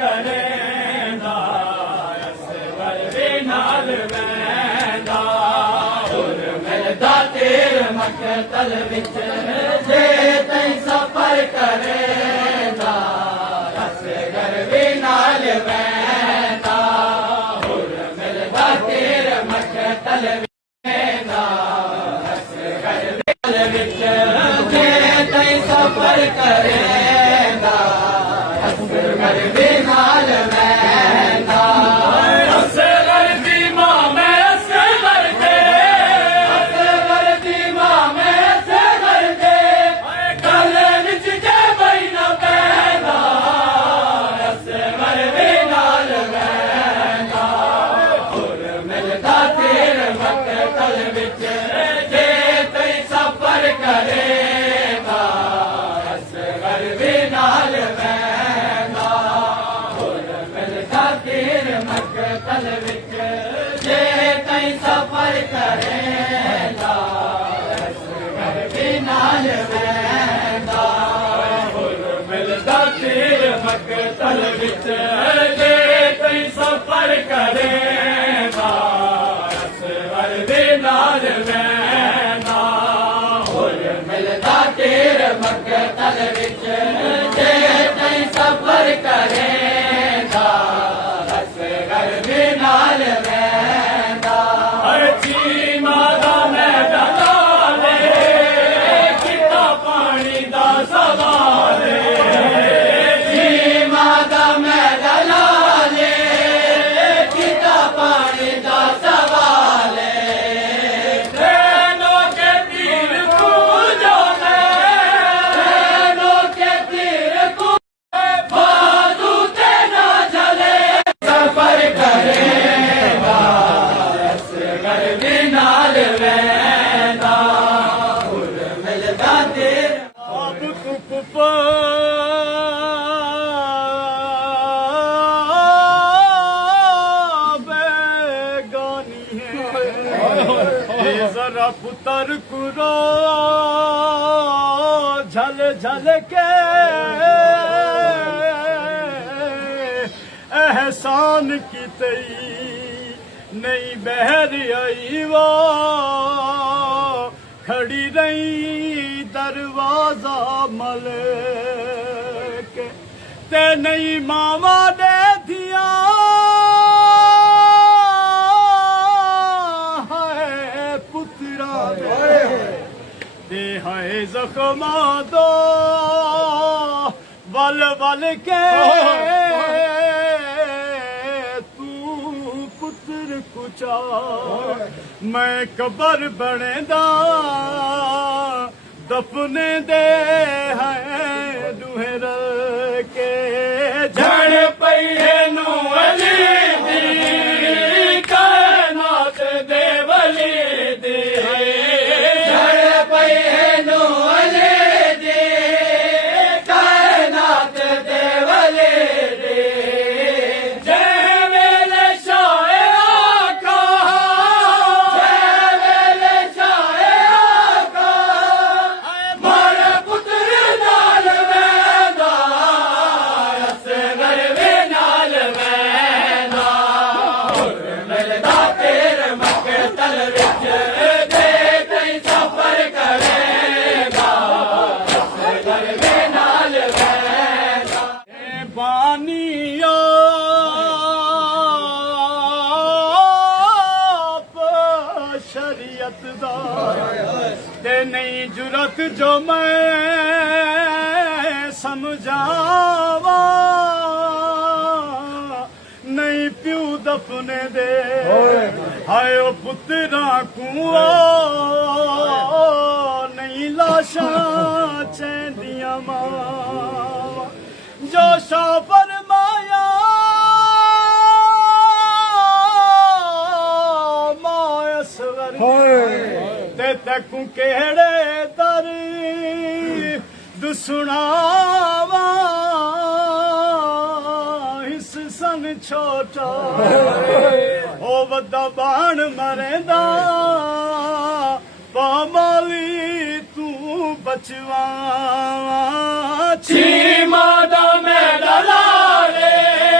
करेंदा असगर भी नाल वैंदा हुर मिलदा तेर मकतल विच जे तई सफर करेंदा असगर भी नाल वैंदा हुर मिलदा तेर मकतल वैंदा असगर भी नाल विच जे तई सफर करेंदा असगर भी नाल वैंदा असगर दी मां मैं असगर दे असगर दी मां मैं असगर दे गल विच जे बई ना पैंदा असगर भी नाल वैंदा हुर मिलदा तेर मकतल विच जे तई सफर करेंदा असगर भी नाल वैंदा हुर मिलदा तेर मकतल विच जे तई सफर करेंदा असगर भी नाल वैंदा हुर मिलदा तेर मकतल विच जे तई सफर करेंदा असगर भी नाल वैंदा हुर मिलदा तेर मकतल विच जे तई सफर करेंदा असगर भी नाल वैंदा चीमा दा मैदान लाले किता पानी दा सवाल चीमा दा मैदान लाले किता पानी दा सवाल ट्रेनों के तीर कूदो ट्रेनों के तीर कूदो बाजू ते ना चले सफर करेंदा असगर भी नाल वैंदा हुर मिलदा तेर अब तू पुपा बेगानी है जरा पुतर कुरो झल झल के एहसान की तई नई बहर आई वो खड़ी रही दरवाजा मल के ते नई मामा दे दिया है पुत्रा दे है जख्मा दो वल वल के पुत्र कुचा मैं कबर बनेदा दफने दे है दुहर के जड़ पई है नू अली दी कायनात दे वली दी जड़ पई है नू अली दी कायनात दे वली दी शरीयत दा ते नहीं जुरत जो मैं समझावा नहीं प्यू दफने दे हाय ओ पुत्रा कुआ नहीं लाशा चैंदियां मां जो शा फरमाया ते तकू केड़े दर दुसुनावा इस सन छोटा ओ वड्डा बाण मरेंदा पामाली तू बचवा चीमा दा मैं डला रे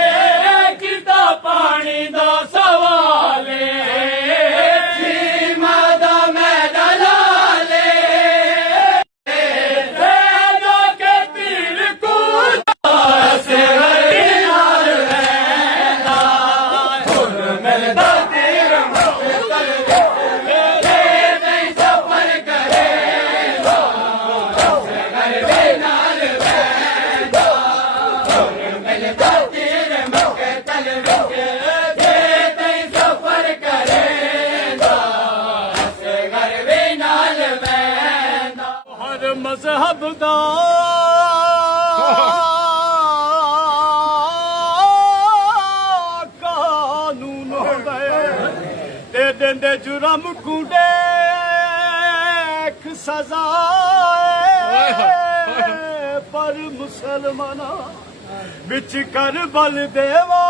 मिलदा तीर मक्तल विच जे तई सफर करेंदा असगर भी नाल वैंदा हर मजहब दा कानून होंदा ते देंदे जुर्म कूड़े सजा पर मुसलमाना बिच कर बल देवा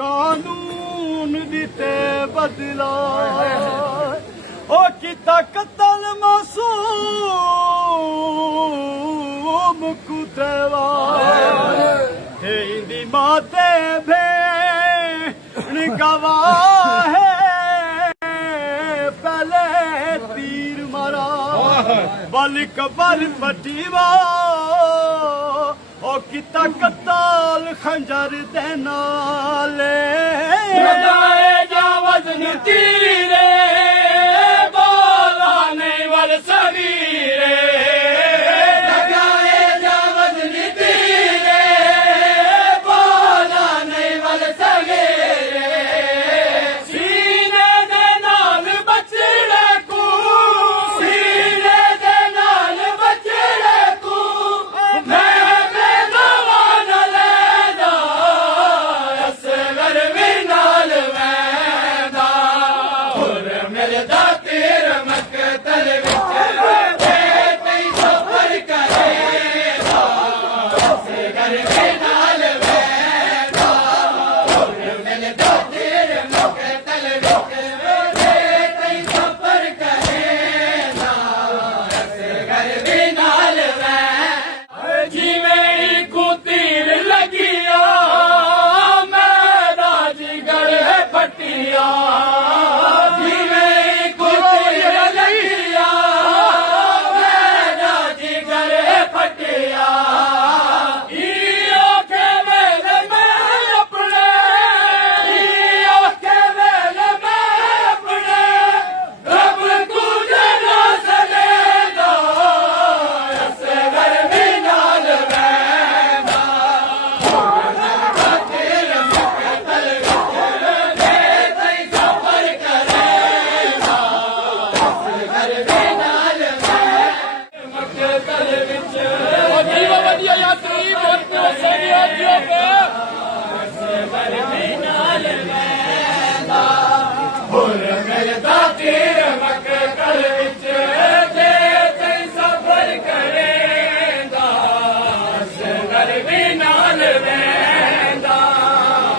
कानून दिते बदला ओ किता कतल मासूम कुतवा हे इंदी माते भेण गवाह है पहले तीर मारा बल कबर पटीवा ओ किता कताल खंजर दे नाले लगाए जा वजन तीरे बोला नहीं वर सवीरे लगाए जा वजन तीरे बोला नहीं वर सवेरे सीने दे नाल बचड़े को सीने दे नाल बचड़े को मैं बेगवा न लेदा असगर भी नाल वैंदा हुर मिलदा तीर मक्तल विच जे तई सफर करेंदा असगर भी नाल वैंदा हुर मिलदा तीर मक्तल विच जे तई सफर करेंदा असगर भी नाल वैंदा जिवें को तीर लगिया मेरा जिगर है फटिया जिवें को तीर लगिया मेरा जिगर है फटिया इयो के वेले मैं अपने इयो के वेले मैं अपने रब को जना सलेदा असगर भी नाल वैंदा तेर मक्तल विच जे तई सफर करेंदा असगर भी नाल वैंदा मक्तल विच ओ जीवा वधिया यात्री बहुत सनिया जियो पे असगर भी नाल वैंदा हुर मिलदा तीर मक्तल विच जे तई सफर करेंदा असगर भी नाल वैंदा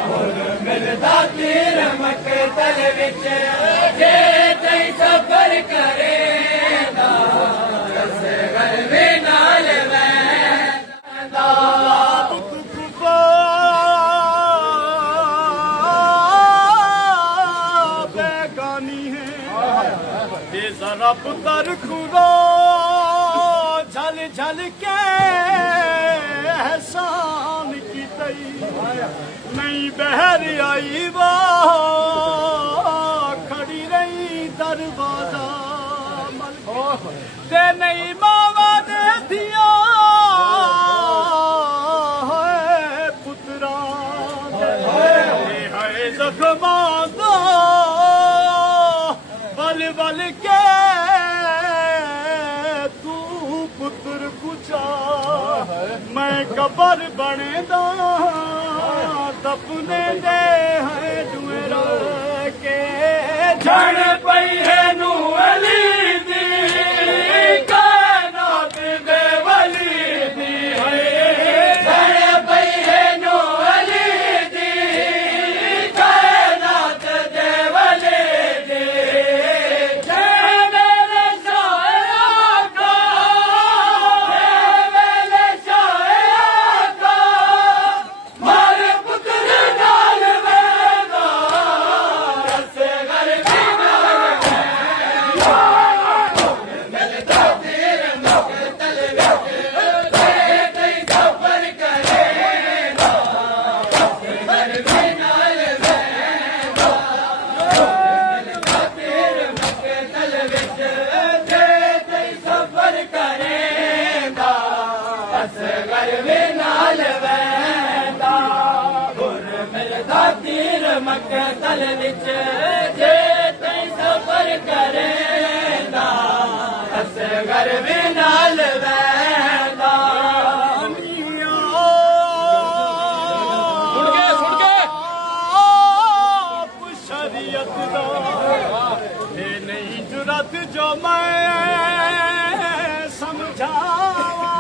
हुर मिलदा तीर मक्तल विच जे तई सफर करेंदा असगर भी नाल वैंदा बेगानी है ये जरा पुतर खुदा झल झल के एहसान की तई नहीं बहर आई वाह खड़ी रही दरवाजा ते नहीं मावा दे दिया है पुत्रा है जख्मा दा बल बल के तू पुत्र कुचा मैं कबर बने दा दफने दे है जुएरा के झड़ पई है नू अली दी कायनात दे वली दी है झड़ पई है नू अली दी कायनात दे वली दी जय मेरे शायरा का जय मेरे शायरा का मारे पुत्र नाल वैंदा असगर भी नाल वैंदा मकतल विच जे तई सफर करेंदा असगर भी नाल वैंदा सुन के आप शरीयत दा ये नहीं जुरत जो मैं समझावा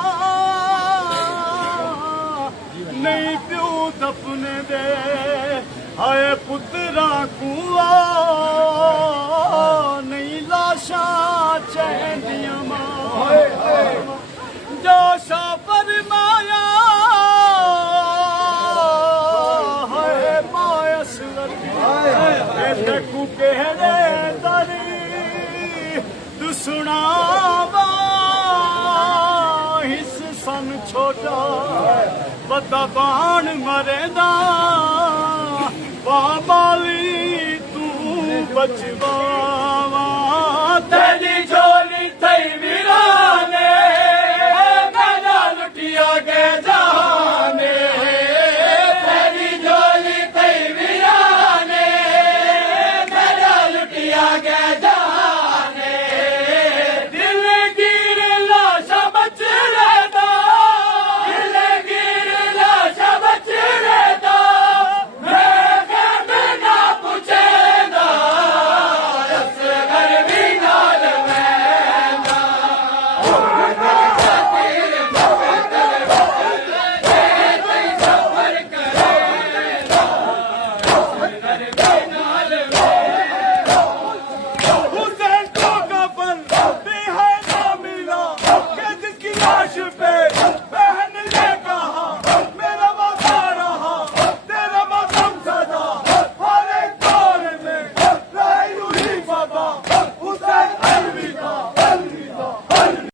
नहीं प्यो दफने दे हाय पुत्रा कुआ नहीं लाशा चैंदियां मां जो शापर माया है मायस लगी कू कहरे दरी तू सुनावा हिस सन छोटा बदा बाण मरेदा बाबाली तू बचवावा तेरी जो